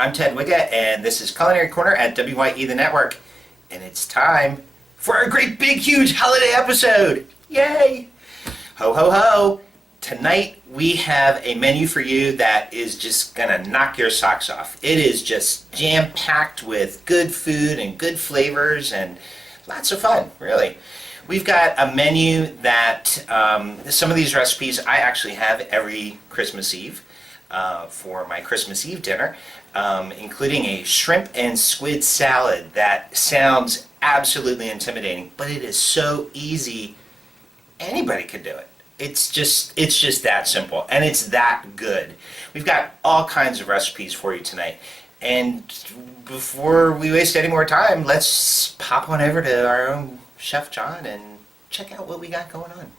I'm Ted Wiggett, and this is Culinary Corner at WYE the Network. And it's time for our great big huge holiday episode. Yay! Ho ho ho! Tonight we have a menu for you that is just gonna knock your socks off. It is just jam-packed with good food and good flavors and lots of fun, really. We've got a menu that some of these recipes I actually have every Christmas Eve for my Christmas Eve dinner, including a shrimp and squid salad that sounds absolutely intimidating, but it is so easy. Anybody can do it. It's just that simple, and it's that good. We've got all kinds of recipes for you tonight. And before we waste any more time, let's pop on over to our own Chef John and check out what we got going on.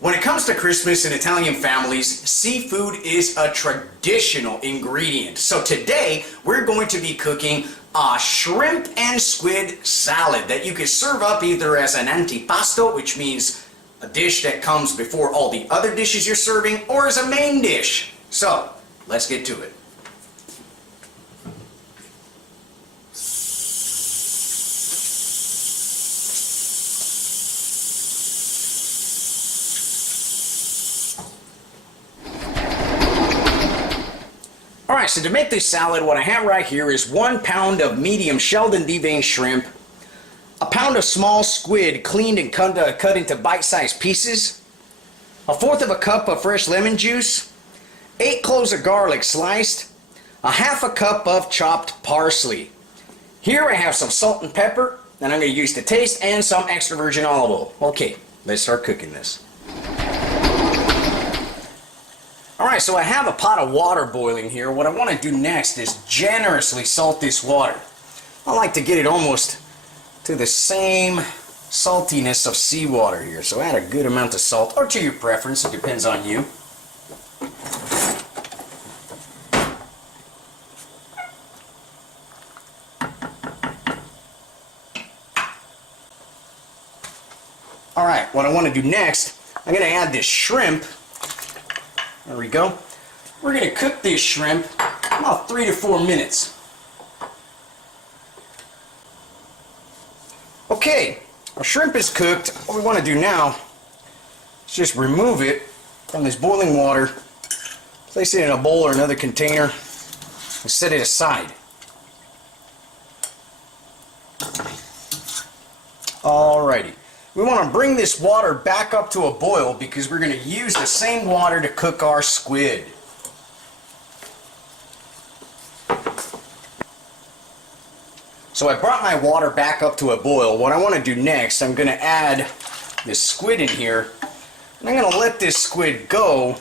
When it comes to Christmas in Italian families, seafood is a traditional ingredient. So today, we're going to be cooking a shrimp and squid salad that you can serve up either as an antipasto, which means a dish that comes before all the other dishes you're serving, or as a main dish. So, let's get to it. Alright, so to make this salad, what I have right here is 1 pound of medium shelled and deveined shrimp, a pound of small squid cleaned and cut into bite-sized pieces, 1/4 cup of fresh lemon juice, 8 cloves of garlic sliced, 1/2 cup of chopped parsley. Here I have some salt and pepper that I'm going to use to taste, and some extra virgin olive oil. Okay, let's start cooking this. Alright, so I have a pot of water boiling here. What I want to do next is generously salt this water. I like to get it almost to the same saltiness of seawater here. So add a good amount of salt, or to your preference, it depends on you. Alright, what I want to do next, I'm going to add this shrimp. There we go. We're going to cook this shrimp about 3 to 4 minutes. Okay, our shrimp is cooked. What we want to do now is just remove it from this boiling water, place it in a bowl or another container, and set it aside. Alrighty. We want to bring this water back up to a boil because we're going to use the same water to cook our squid. So I brought my water back up to a boil. What I want to do next, I'm going to add this squid in here. And I'm going to let this squid go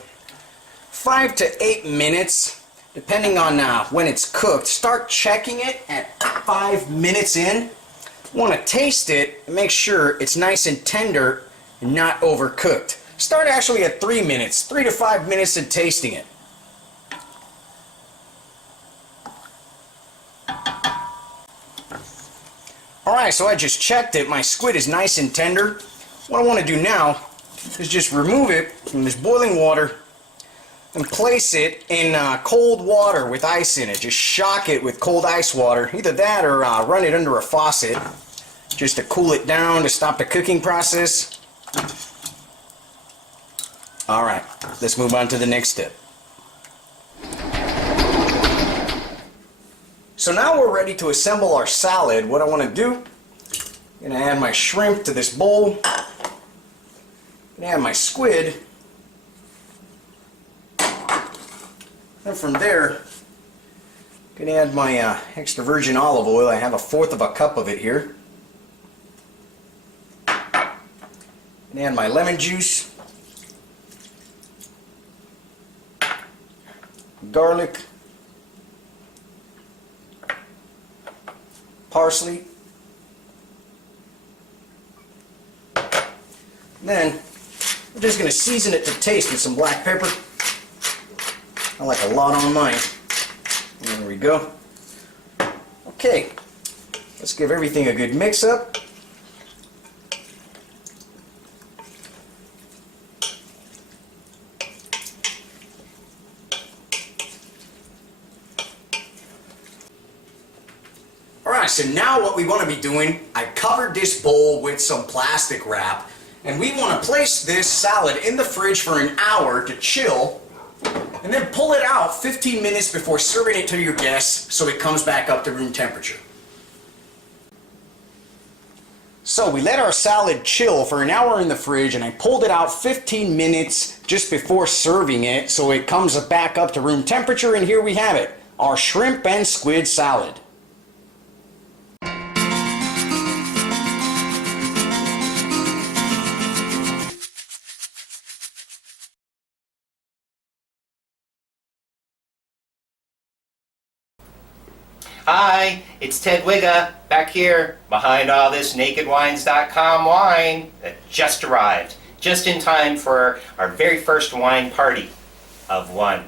5 to 8 minutes, depending on when it's cooked. Start checking it at 5 minutes in. Want to taste it and make sure it's nice and tender and not overcooked. Start actually at 3 minutes, 3 to 5 minutes, and tasting it. Alright, so I just checked it. My squid is nice and tender. What I want to do now is just remove it from this boiling water and place it in cold water with ice in it. Just shock it with cold ice water. Either that or run it under a faucet just to cool it down to stop the cooking process. Alright, let's move on to the next step. So now we're ready to assemble our salad. What I want to do, I'm going to add my shrimp to this bowl. I'm going to add my squid. And from there, I'm going to add my extra virgin olive oil. I have 1/4 cup of it here. And add my lemon juice, garlic, parsley, Then I'm just going to season it to taste with some black pepper. I like a lot on mine. There we go. Okay, let's give everything a good mix up. Alright, so now what we want to be doing, I covered this bowl with some plastic wrap, and we want to place this salad in the fridge for an hour to chill, and then pull it out 15 minutes before serving it to your guests so it comes back up to room temperature. So we let our salad chill for an hour in the fridge, and I pulled it out 15 minutes just before serving it so it comes back up to room temperature, and here we have it, our shrimp and squid salad. Hi, it's Ted Wigga back here behind all this nakedwines.com wine that just arrived, just in time for our very first wine party of one.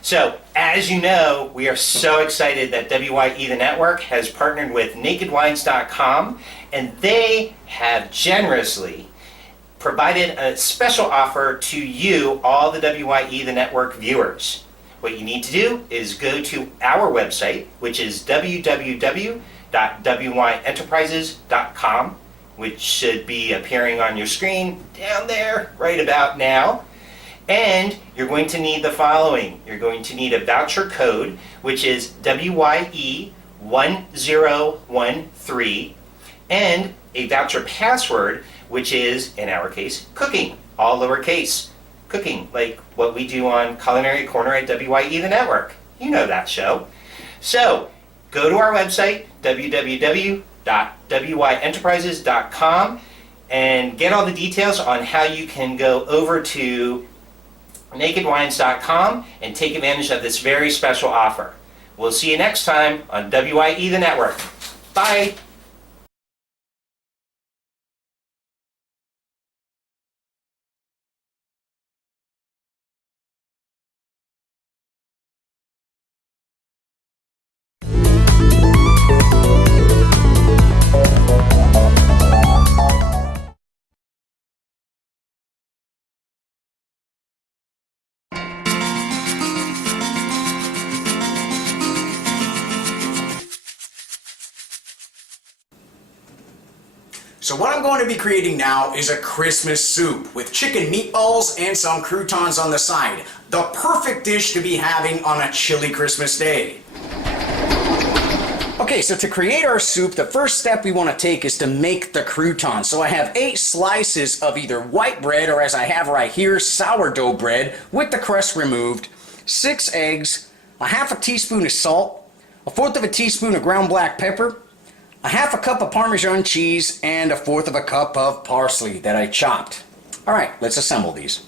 So, as you know, we are so excited that WYE the network has partnered with nakedwines.com, and they have generously provided a special offer to you, all the WYE the network viewers. What you need to do is go to our website, which is www.wyenterprises.com, which should be appearing on your screen down there right about now. And you're going to need the following. You're going to need a voucher code, which is WYE1013, and a voucher password, which is, in our case, cooking, all lowercase. Cooking, like what we do on Culinary Corner at WYE the network. You know that show. So, go to our website, www.wyenterprises.com, and get all the details on how you can go over to nakedwines.com and take advantage of this very special offer. We'll see you next time on WYE the network. Bye! So what I'm going to be creating now is a Christmas soup with chicken meatballs and some croutons on the side. The perfect dish to be having on a chilly Christmas day. Okay, so to create our soup, the first step we want to take is to make the croutons. So I have 8 slices of either white bread, or as I have right here, sourdough bread with the crust removed, 6 eggs, a half a teaspoon of salt, a fourth of a teaspoon of ground black pepper, a half a cup of Parmesan cheese, and a fourth of a cup of parsley that I chopped. Alright, let's assemble these.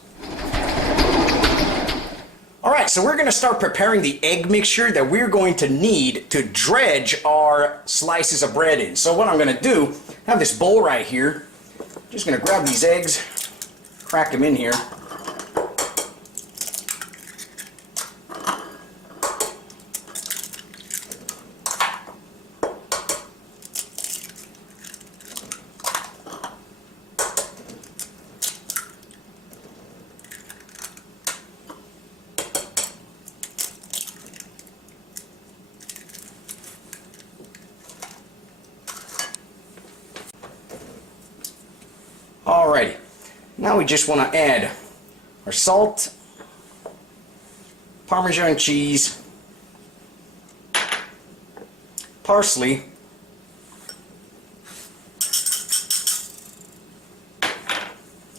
Alright, so we're going to start preparing the egg mixture that we're going to need to dredge our slices of bread in. So what I'm going to do, I have this bowl right here. Just going to grab these eggs, crack them in here. Alrighty, now we just want to add our salt, Parmesan cheese, parsley,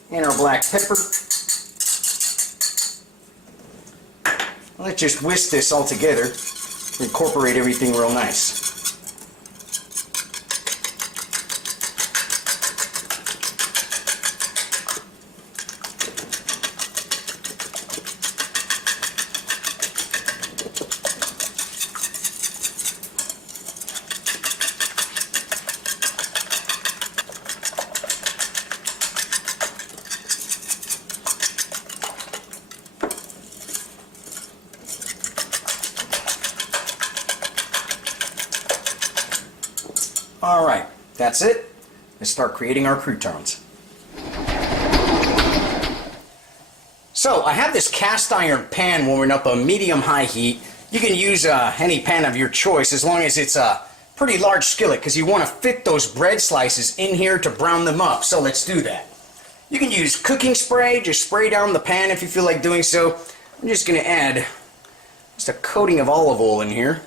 and our black pepper. Let's just whisk this all together, incorporate everything real nice. Alright, that's it. Let's start creating our croutons. So I have this cast iron pan warming up a medium-high heat. You can use any pan of your choice as long as it's a pretty large skillet, because you want to fit those bread slices in here to brown them up. So let's do that. You can use cooking spray, just spray down the pan if you feel like doing so. I'm just going to add just a coating of olive oil in here.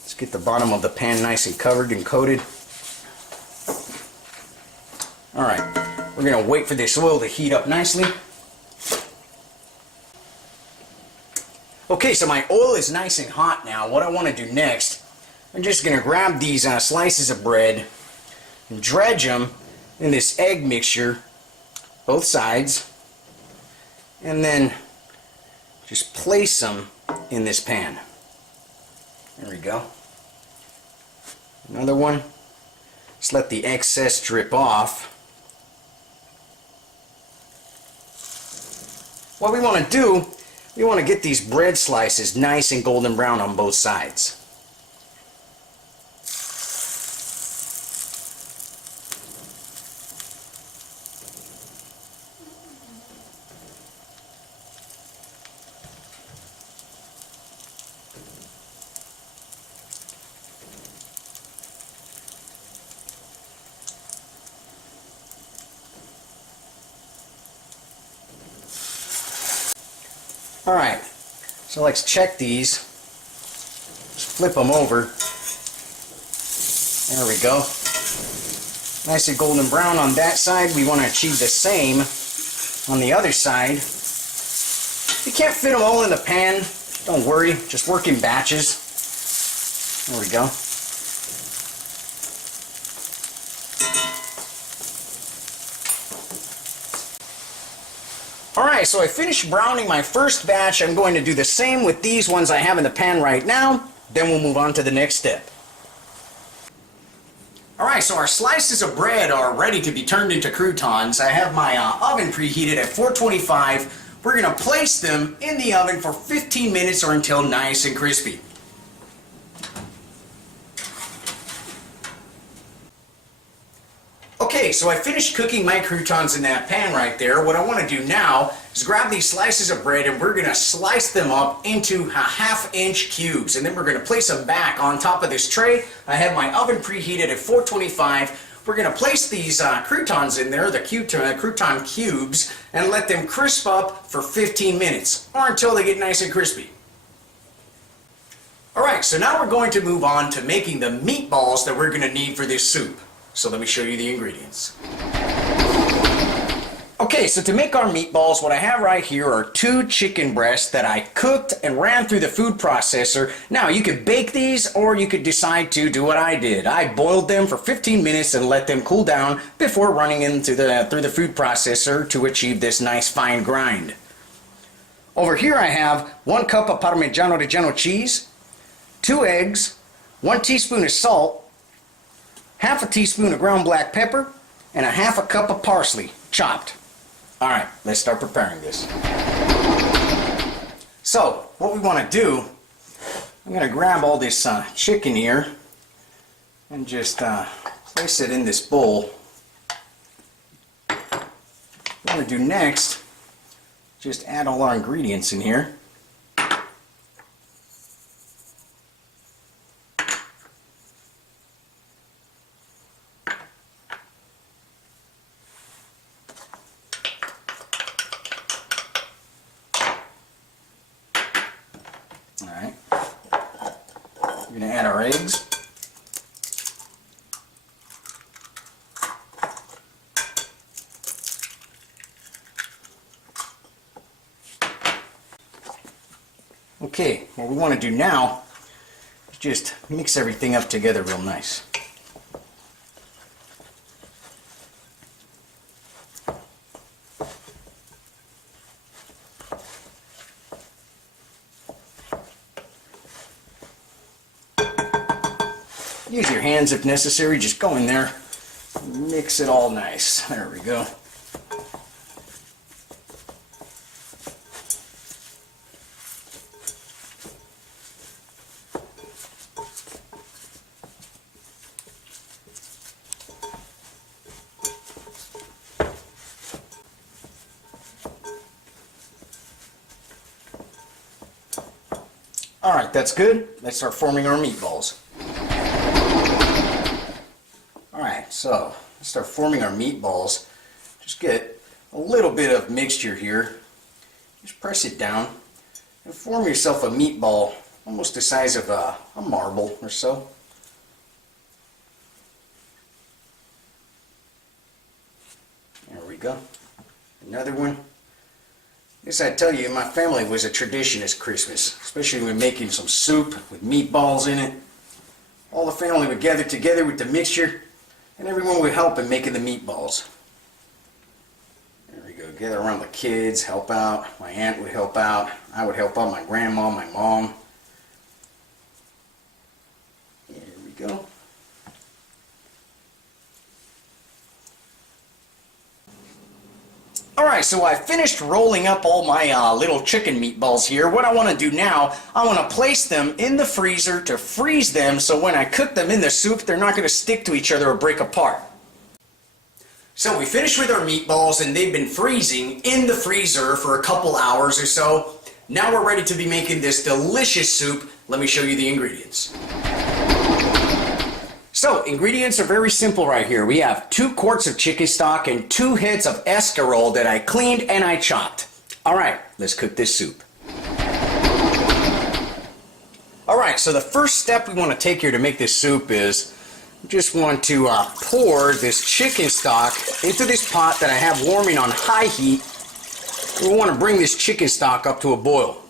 Let's get the bottom of the pan nice and covered and coated. Alright, we're going to wait for this oil to heat up nicely. Okay, so my oil is nice and hot now. What I want to do next, I'm just going to grab these slices of bread and dredge them in this egg mixture, both sides, and then just place them in this pan. There we go. Another one. Just let the excess drip off. What we want to do, we want to get these bread slices nice and golden brown on both sides. Alright, so let's check these. Just flip them over. There we go. Nice and golden brown on that side. We want to achieve the same on the other side. You can't fit them all in the pan. Don't worry, just work in batches. There we go. Alright, so I finished browning my first batch. I'm going to do the same with these ones I have in the pan right now. Then we'll move on to the next step. Alright, so our slices of bread are ready to be turned into croutons. I have my oven preheated at 425. We're going to place them in the oven for 15 minutes or until nice and crispy. Okay, so I finished cooking my croutons in that pan right there. What I want to do now is grab these slices of bread and we're going to slice them up into 1/2-inch cubes. And then we're going to place them back on top of this tray. I have my oven preheated at 425. We're going to place these croutons in there, the crouton cubes, and let them crisp up for 15 minutes or until they get nice and crispy. Alright, so now we're going to move on to making the meatballs that we're going to need for this soup. So let me show you the ingredients. Okay, so to make our meatballs, what I have right here are 2 chicken breasts that I cooked and ran through the food processor. Now, you could bake these or you could decide to do what I did. I boiled them for 15 minutes and let them cool down before running into through the food processor to achieve this nice fine grind. Over here I have 1 cup of Parmigiano Reggiano cheese, 2 eggs, 1 teaspoon of salt, 1/2 teaspoon of ground black pepper, and 1/2 cup of parsley, chopped. Alright, let's start preparing this. So, what we want to do, I'm going to grab all this chicken here and just place it in this bowl. What I'm going to do next, just add all our ingredients in here. Alright, we're going to add our eggs. Okay, what we want to do now is just mix everything up together real nice. Use your hands if necessary, just go in there, mix it all nice. There we go. Alright, that's good. Let's start forming our meatballs. Alright, so let's start forming our meatballs. Just get a little bit of mixture here. Just press it down and form yourself a meatball almost the size of a marble or so. There we go. Another one. Guess I tell you, in my family was a tradition at Christmas, especially when making some soup with meatballs in it. All the family would gather together with the mixture, and everyone would help in making the meatballs. There we go. Gather around the kids, help out. My aunt would help out. I would help out my grandma, my mom. There we go. Alright, so I finished rolling up all my little chicken meatballs here. What I want to do now, I want to place them in the freezer to freeze them so when I cook them in the soup, they're not going to stick to each other or break apart. So we finished with our meatballs and they've been freezing in the freezer for a couple hours or so. Now we're ready to be making this delicious soup. Let me show you the ingredients. So, ingredients are very simple right here. We have 2 quarts of chicken stock and 2 heads of escarole that I cleaned and I chopped. Alright, let's cook this soup. Alright, so the first step we want to take here to make this soup is we just want to pour this chicken stock into this pot that I have warming on high heat. We want to bring this chicken stock up to a boil.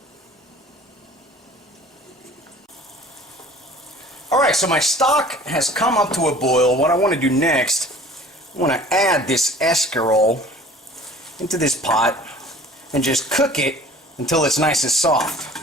Alright, so my stock has come up to a boil. What I want to do next, I want to add this escarole into this pot and just cook it until it's nice and soft.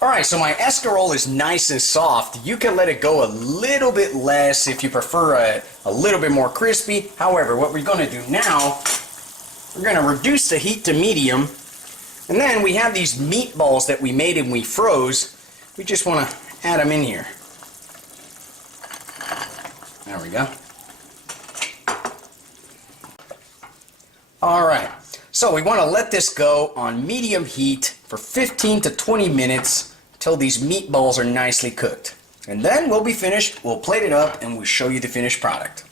Alright, so my escarole is nice and soft. You can let it go a little bit less if you prefer a little bit more crispy. However, what we're going to do now, we're going to reduce the heat to medium. And then we have these meatballs that we made and we froze. We just want to add them in here. There we go. Alright, so we want to let this go on medium heat for 15 to 20 minutes until these meatballs are nicely cooked. And then we'll be finished, we'll plate it up, and we'll show you the finished product.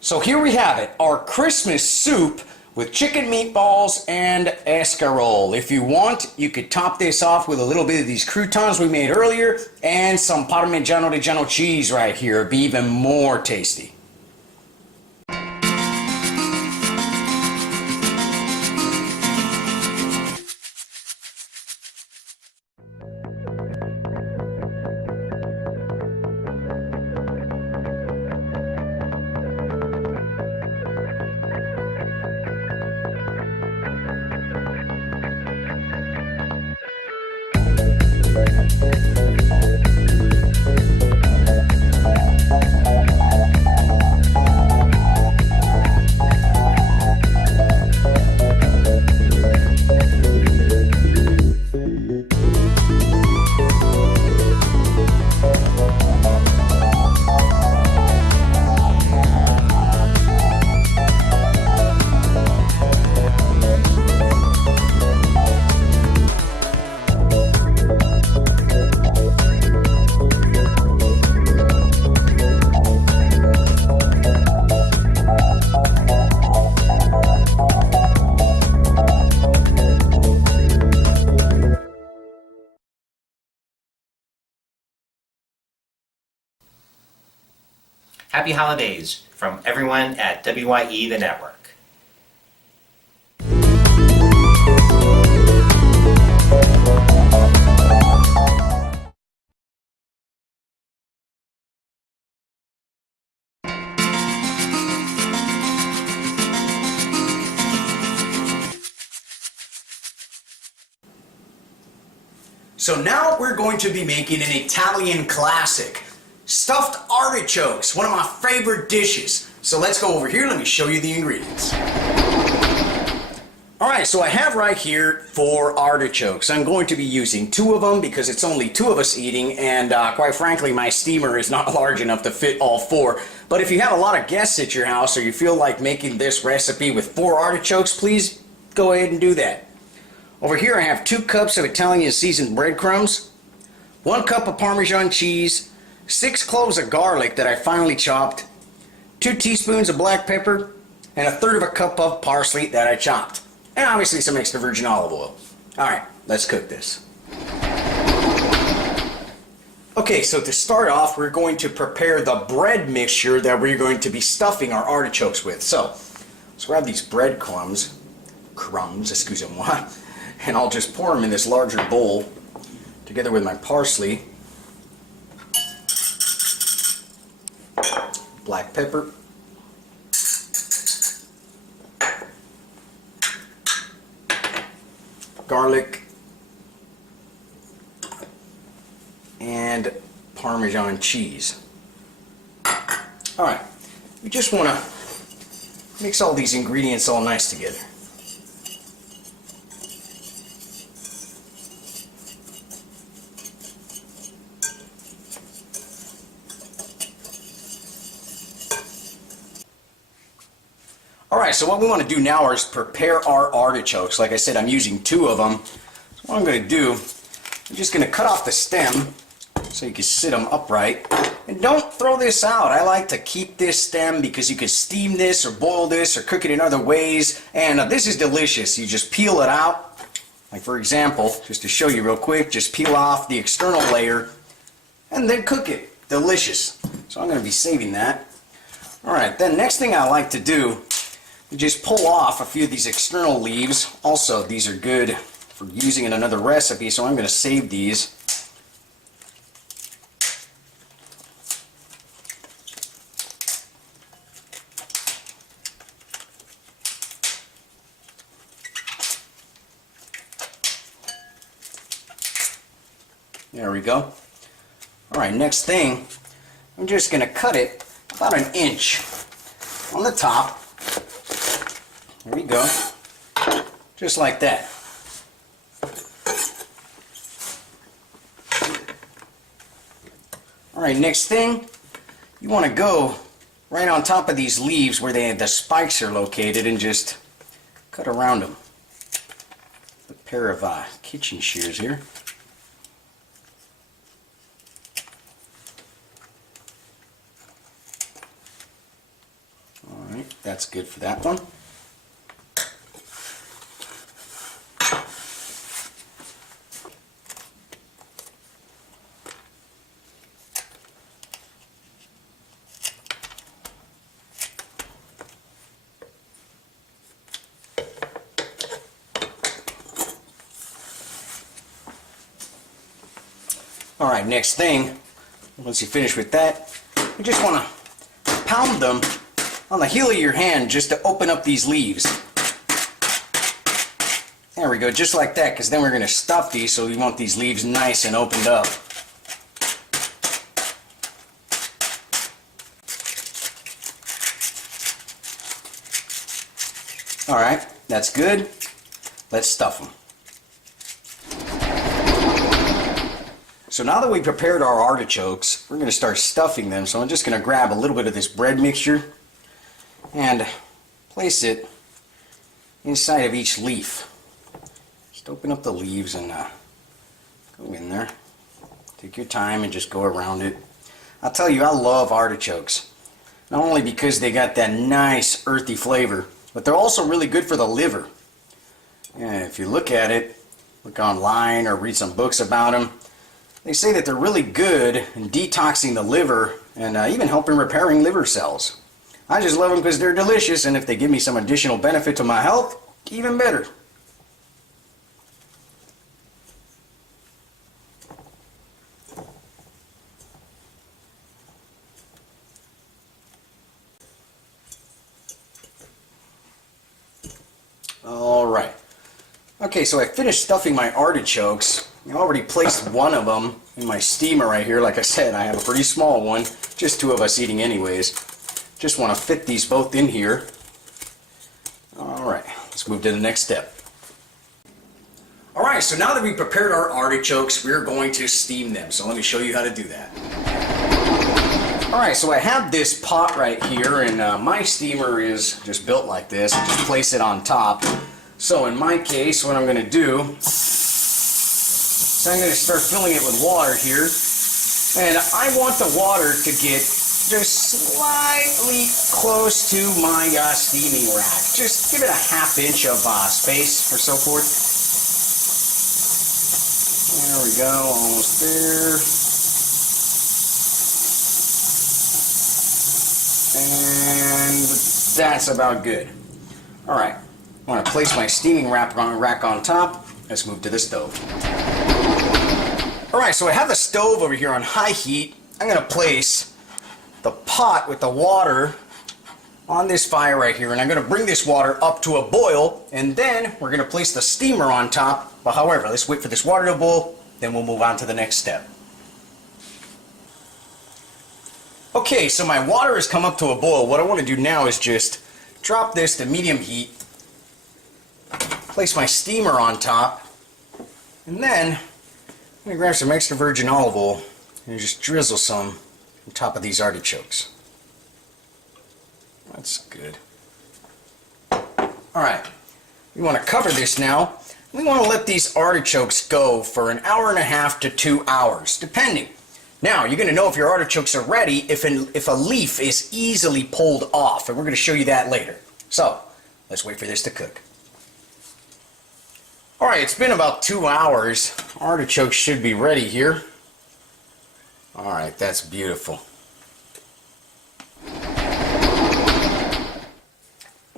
So here we have it, our Christmas soup with chicken meatballs and escarole. If you want, you could top this off with a little bit of these croutons we made earlier and some Parmigiano Reggiano cheese right here. It'd be even more tasty. Happy holidays from everyone at WYE the network. So now we're going to be making an Italian classic. Stuffed artichokes, one of my favorite dishes. So let's go over here, let me show you the ingredients. Alright, so I have right here 4 artichokes. I'm going to be using 2 of them because it's only 2 of us eating, and quite frankly my steamer is not large enough to fit all 4. But if you have a lot of guests at your house or you feel like making this recipe with 4 artichokes, please go ahead and do that. Over here I have 2 cups of Italian seasoned breadcrumbs, 1 cup of Parmesan cheese, 6 cloves of garlic that I finely chopped, 2 teaspoons of black pepper, and 1/3 of a cup of parsley that I chopped. And obviously some extra virgin olive oil. Alright, let's cook this. Okay, so to start off, we're going to prepare the bread mixture that we're going to be stuffing our artichokes with. So, let's grab these breadcrumbs, excusez-moi, and I'll just pour them in this larger bowl together with my parsley, black pepper, garlic, and Parmesan cheese. Alright, we just want to mix all these ingredients all nice together. Alright, so what we want to do now is prepare our artichokes. Like I said, I'm using 2 of them. So what I'm going to do, I'm just going to cut off the stem so you can sit them upright. And don't throw this out. I like to keep this stem because you can steam this or boil this or cook it in other ways. And this is delicious. You just peel it out. Like for example, just to show you real quick, just peel off the external layer and then cook it. Delicious. So I'm going to be saving that. Alright, then next thing I like to do, you just pull off a few of these external leaves. Also, these are good for using in another recipe, so I'm going to save these. There we go. Alright, next thing, I'm just going to cut it about 1 inch on the top. There we go. Just like that. Alright, next thing, you want to go right on top of these leaves where the spikes are located and just cut around them. A pair of kitchen shears here. Alright, that's good for that one. Alright, next thing, once you finish with that, you just want to pound them on the heel of your hand just to open up these leaves. There we go, just like that, because then we're going to stuff these, so we want these leaves nice and opened up. Alright, that's good. Let's stuff them. So now that we prepared our artichokes, we're going to start stuffing them. So I'm just going to grab a little bit of this bread mixture and place it inside of each leaf. Just open up the leaves and go in there. Take your time and just go around it. I'll tell you, I love artichokes. Not only because they got that nice earthy flavor, but they're also really good for the liver. And if you look at it, look online or read some books about them, they say that they're really good in detoxing the liver and even helping repairing liver cells. I just love them because they're delicious, and if they give me some additional benefit to my health, even better. Alright. Okay, so I finished stuffing my artichokes. I already placed one of them in my steamer right here. Like I said, I have a pretty small one, just 2 of us eating anyways. Just want to fit these both in here. Alright, let's move to the next step. Alright, so now that we've prepared our artichokes, we're going to steam them. So let me show you how to do that. Alright, so I have this pot right here, and my steamer is just built like this. I just place it on top. So in my case, what I'm going to do is I'm going to start filling it with water here. And I want the water to get just slightly close to my steaming rack. Just give it a ½ inch of space or so forth. There we go, almost there. And that's about good. Alright, I want to place my steaming rack on top. Let's move to the stove. Alright, so I have the stove over here on high heat. I'm going to place the pot with the water on this fire right here, and I'm going to bring this water up to a boil, and then we're going to place the steamer on top. But however, let's wait for this water to boil, then we'll move on to the next step. Okay, so my water has come up to a boil. What I want to do now is just drop this to medium heat, place my steamer on top, and then I'm going to grab some extra virgin olive oil and just drizzle some on top of these artichokes. That's good. Alright, we want to cover this now. We want to let these artichokes go for 1.5 hours to 2 hours, depending. Now, you're going to know if your artichokes are ready if a leaf is easily pulled off, and we're going to show you that later. So, let's wait for this to cook. Alright, it's been about 2 hours. Artichokes should be ready here. Alright, that's beautiful.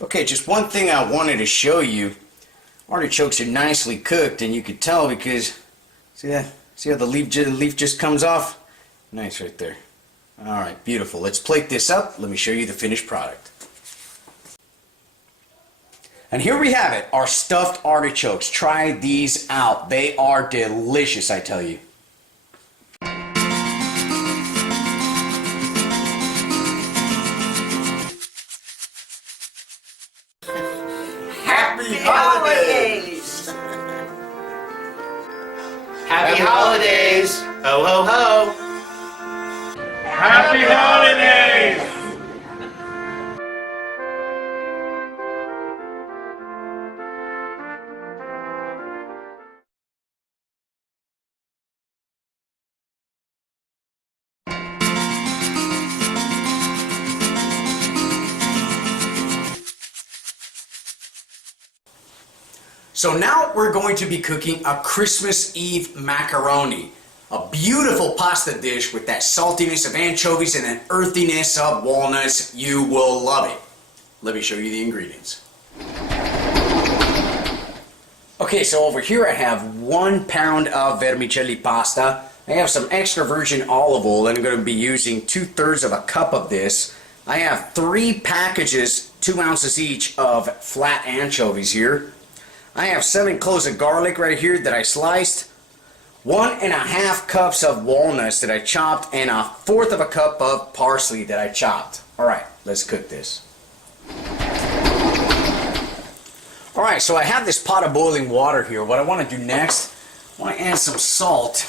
Okay, just one thing I wanted to show you. Artichokes are nicely cooked, and you can tell because, see that? See how the leaf just comes off? Nice right there. Alright, beautiful. Let's plate this up. Let me show you the finished product. And here we have it, our stuffed artichokes. Try these out. They are delicious, I tell you. Happy holidays! Happy holidays! Ho ho ho! Happy holidays! So now we're going to be cooking a Christmas Eve macaroni. A beautiful pasta dish with that saltiness of anchovies and that earthiness of walnuts. You will love it. Let me show you the ingredients. Okay, so over here I have 1 pound of vermicelli pasta. I have some extra virgin olive oil, and I'm going to be using 2/3 of a cup of this. I have 3 packages, 2 ounces each, of flat anchovies here. I have 7 cloves of garlic right here that I sliced. 1.5 cups of walnuts that I chopped, and 1/4 of a cup of parsley that I chopped. Alright, let's cook this. Alright, so I have this pot of boiling water here. What I want to do next, I want to add some salt.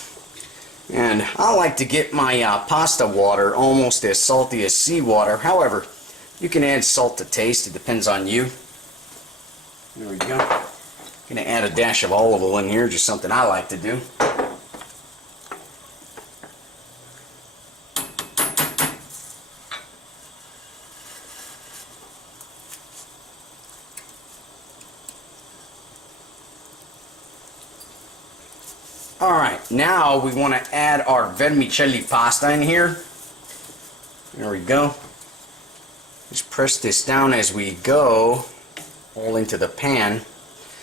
And I like to get my pasta water almost as salty as seawater. However, you can add salt to taste. It depends on you. There we go. I'm going to add a dash of olive oil in here, just something I like to do. Alright, now we want to add our vermicelli pasta in here. There we go. Just press this down as we go, all into the pan.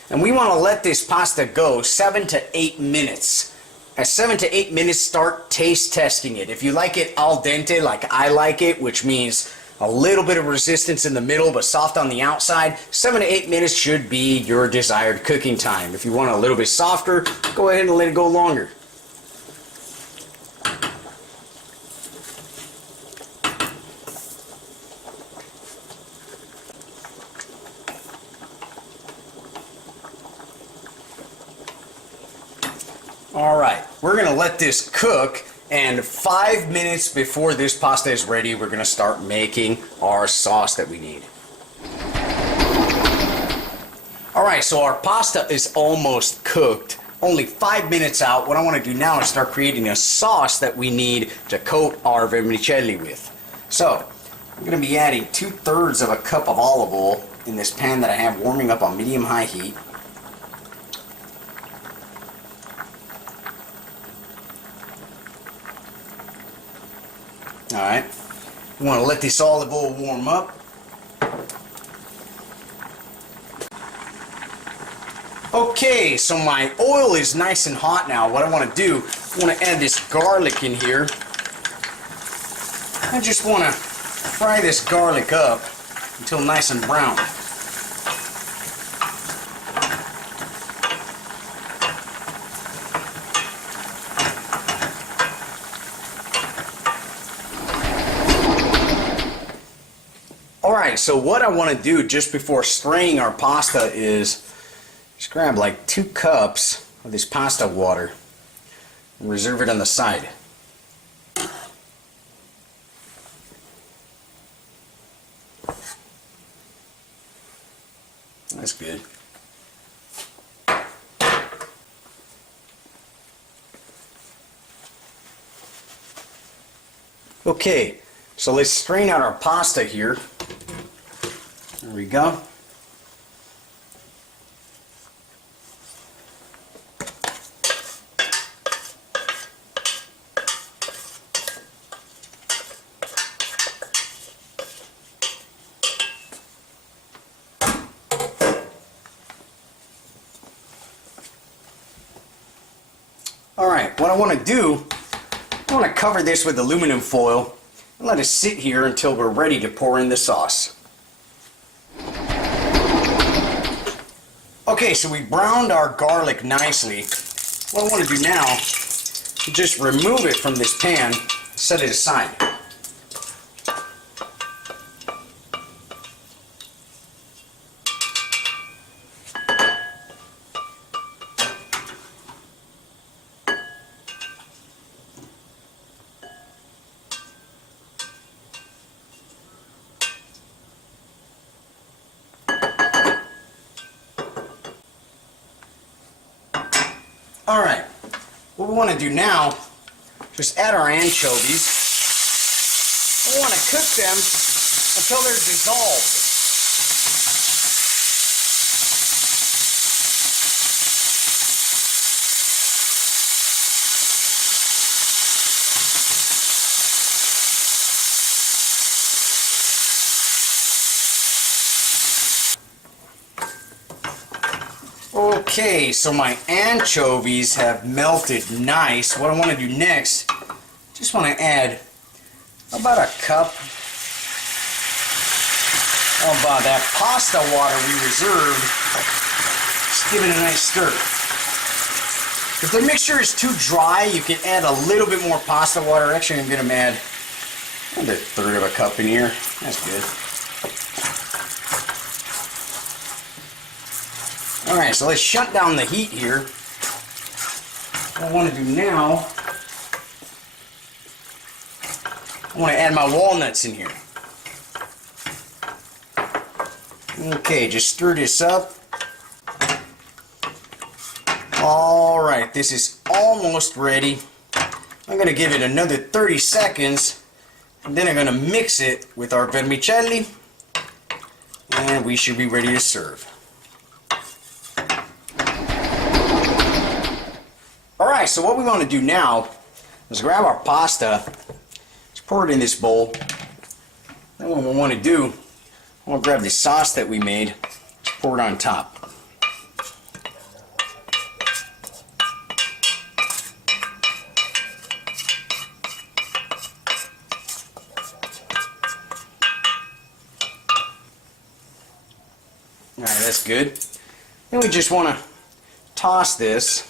And we want to let this pasta go 7 to 8 minutes. At 7 to 8 minutes, start taste testing it. If you like it al dente, like I like it, which means a little bit of resistance in the middle but soft on the outside, 7 to 8 minutes should be your desired cooking time. If you want it a little bit softer, go ahead and let it go longer. Alright, we're going to let this cook, and 5 minutes before this pasta is ready, we're going to start making our sauce that we need. Alright, so our pasta is almost cooked. Only 5 minutes out. What I want to do now is start creating a sauce that we need to coat our vermicelli with. So, I'm going to be adding 2/3 of a cup of olive oil in this pan that I have warming up on medium-high heat. Alright, we want to let this olive oil warm up. Okay, so my oil is nice and hot now. What I want to do, I want to add this garlic in here. I just want to fry this garlic up until nice and brown. Alright, so what I want to do just before straining our pasta is just grab like 2 cups of this pasta water and reserve it on the side. That's good. Okay, so let's strain out our pasta here. There we go. Alright, what I want to do, I want to cover this with aluminum foil and let it sit here until we're ready to pour in the sauce. Okay, so we browned our garlic nicely. What I want to do now is just remove it from this pan, set it aside. Alright, what we want to do now, just add our anchovies. We want to cook them until they're dissolved. Okay, so my anchovies have melted nice. What I want to do next, just want to add about a cup of that pasta water we reserved. Just give it a nice stir. If the mixture is too dry, you can add a little bit more pasta water. Actually, I'm going to add a 1/3 of a cup in here. That's good. Alright, so let's shut down the heat here. What I want to do now, I want to add my walnuts in here. Okay, just stir this up. Alright, this is almost ready. I'm going to give it another 30 seconds, and then I'm going to mix it with our vermicelli, and we should be ready to serve. Alright, so what we want to do now is grab our pasta, just pour it in this bowl. Then what we want to do, I want to grab the sauce that we made, just pour it on top. Alright, that's good. Then we just want to toss this.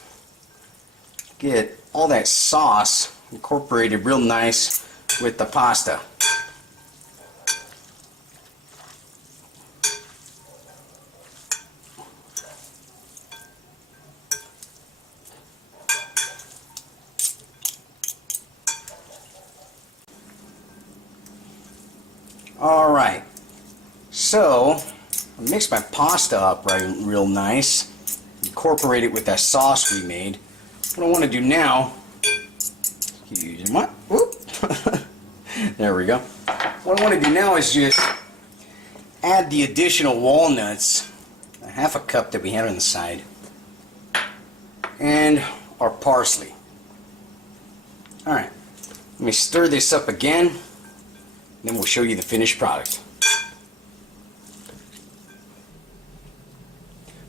Get all that sauce incorporated real nice with the pasta. Alright, so I mix my pasta up real nice, incorporate it with that sauce we made. What I want to do now, there we go. What I want to do now is just add the additional walnuts, a half a cup that we have on the side, and our parsley. Alright, let me stir this up again. Then we'll show you the finished product.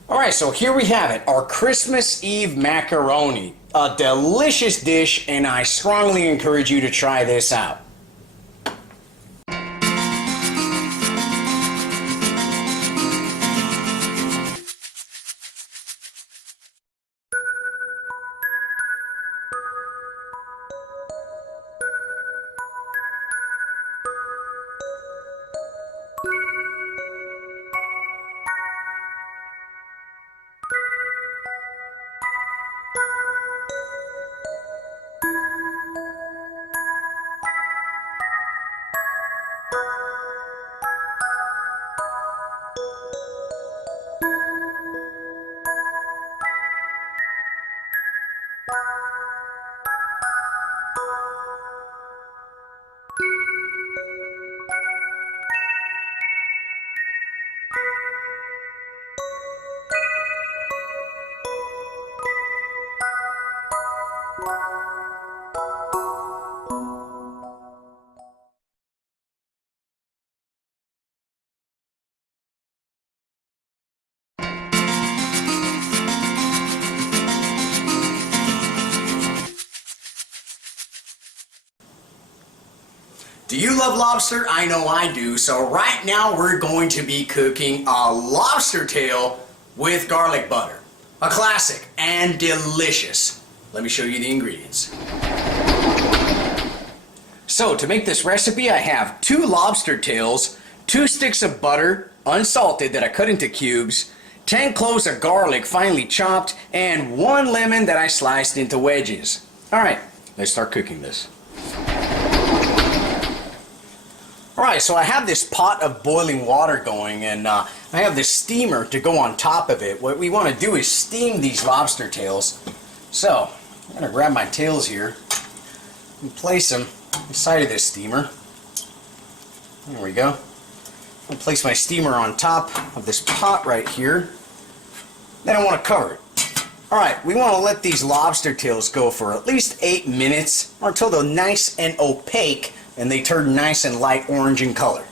Alright, so here we have it, our Christmas Eve macaroni. A delicious dish, and I strongly encourage you to try this out. Do you love lobster? I know I do. So right now we're going to be cooking a lobster tail with garlic butter. A classic and delicious. Let me show you the ingredients. So to make this recipe, I have 2 lobster tails, 2 sticks of butter, unsalted, that I cut into cubes, 10 cloves of garlic finely chopped, and 1 lemon that I sliced into wedges. Alright, let's start cooking this. Alright, so I have this pot of boiling water going, and I have this steamer to go on top of it. What we want to do is steam these lobster tails. So, I'm going to grab my tails here and place them inside of this steamer. There we go. I'll place my steamer on top of this pot right here. Then I want to cover it. Alright, we want to let these lobster tails go for at least 8 minutes, or until they're nice and opaque and they turn nice and light orange in color.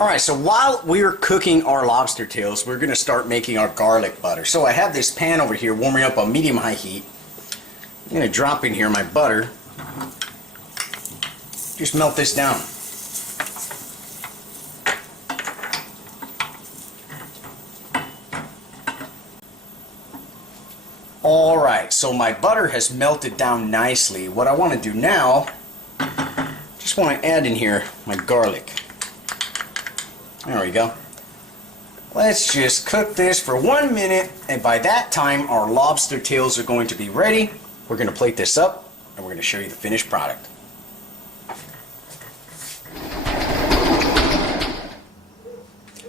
Alright, so while we're cooking our lobster tails, we're going to start making our garlic butter. So I have this pan over here warming up on medium-high heat. I'm going to drop in here my butter. Just melt this down. Alright, so my butter has melted down nicely. What I want to do now, just want to add in here my garlic. There we go. Let's just cook this for 1 minute, and by that time our lobster tails are going to be ready. We're going to plate this up and we're going to show you the finished product.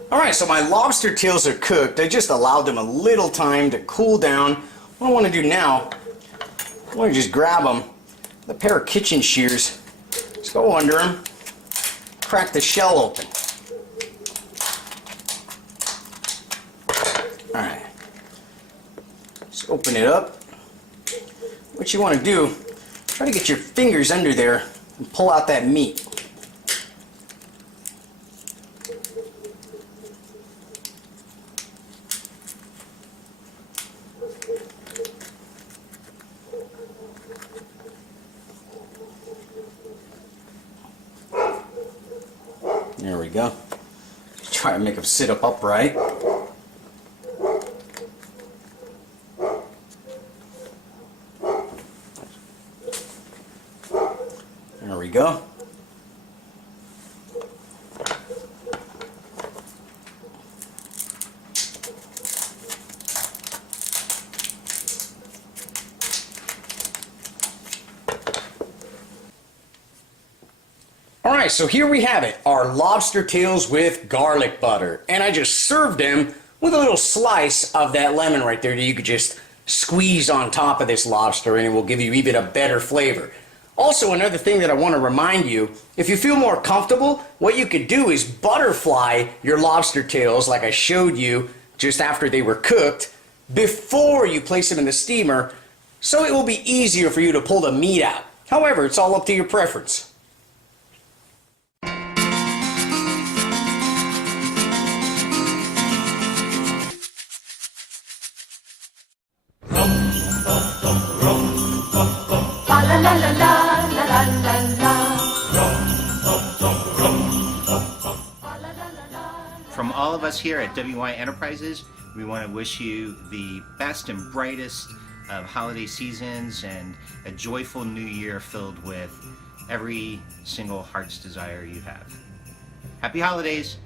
Alright, so my lobster tails are cooked. I just allowed them a little time to cool down. What I want to do now, I want to just grab them with a pair of kitchen shears, just go under them, crack the shell open. Alright, just open it up. What you want to do, try to get your fingers under there and pull out that meat. There we go. Try to make them sit up upright. There we go. Alright, so here we have it, our lobster tails with garlic butter. And I just served them with a little slice of that lemon right there that you could just squeeze on top of this lobster and it will give you even a better flavor. Also, another thing that I want to remind you, if you feel more comfortable, what you could do is butterfly your lobster tails like I showed you just after they were cooked before you place them in the steamer, so it will be easier for you to pull the meat out. However, it's all up to your preference. From all of us here at WYE Enterprises, we want to wish you the best and brightest of holiday seasons and a joyful new year filled with every single heart's desire you have. Happy holidays!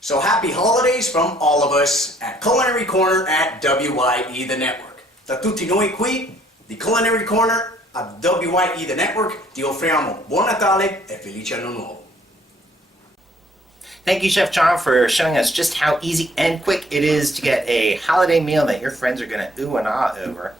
So happy holidays from all of us at Culinary Corner at WYE The Network. Da tutti noi qui di Culinary Corner at WYE The Network ti offriamo buon Natale e felice anno nuovo. Thank you, Chef John, for showing us just how easy and quick it is to get a holiday meal that your friends are going to ooh and ah over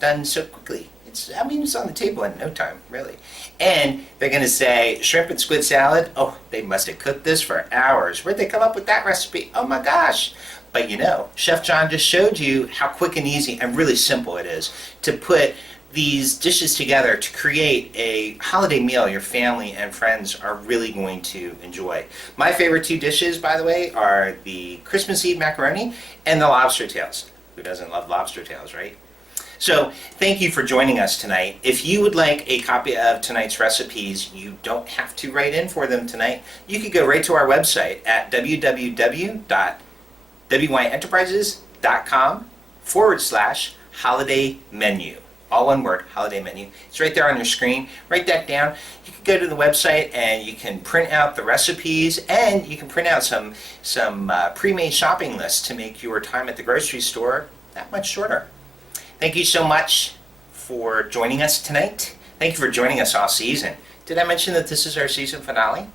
done so quickly. It's on the table in no time, really. And they're going to say, shrimp and squid salad, oh, they must have cooked this for hours. Where'd they come up with that recipe? Oh my gosh. But you know, Chef John just showed you how quick and easy and really simple it is to put these dishes together to create a holiday meal your family and friends are really going to enjoy. My favorite two dishes, by the way, are the Christmas Eve macaroni and the lobster tails. Who doesn't love lobster tails, right? So thank you for joining us tonight. If you would like a copy of tonight's recipes, you don't have to write in for them tonight. You could go right to our website at www.wyenterprises.com/holiday menu. All one word, holiday menu. It's right there on your screen. Write that down. You can go to the website and you can print out the recipes, and you can print out some pre-made shopping lists to make your time at the grocery store that much shorter. Thank you so much for joining us tonight. Thank you for joining us all season. Did I mention that this is our season finale?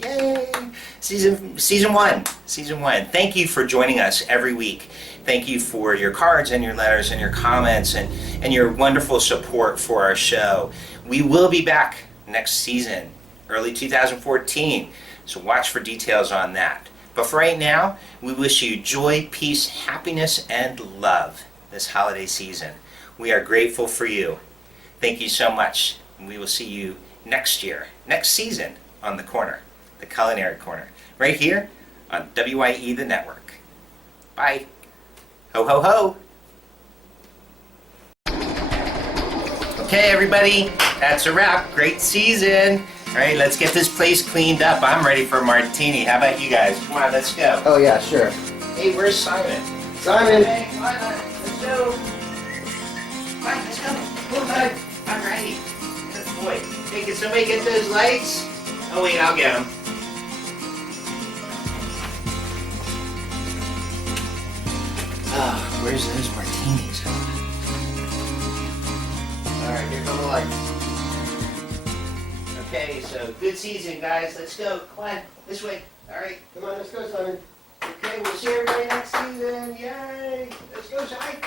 Yay! Season one. Thank you for joining us every week. Thank you for your cards and your letters and your comments and your wonderful support for our show. We will be back next season, early 2014, so watch for details on that. But for right now, we wish you joy, peace, happiness, and love this holiday season. We are grateful for you. Thank you so much. We will see you next year, next season on the corner, the Culinary Corner, right here on WYE The Network. Bye. Ho, ho, ho. Okay, everybody, that's a wrap. Great season. All right, let's get this place cleaned up. I'm ready for a martini. How about you guys? Come on, let's go. Oh yeah, sure. Hey, where's Simon? Simon! Hey, come on, let's go. Come on, let's go. Come on, I'm ready. Good boy. Hey, can somebody get those lights? Oh wait, I'll get them. Where's those martinis? Alright, here come the lights. Okay, so good season, guys. Let's go. Come on, this way. Alright. Come on, let's go, Simon. Okay, we'll see everybody next season. Yay! Let's go, Simon.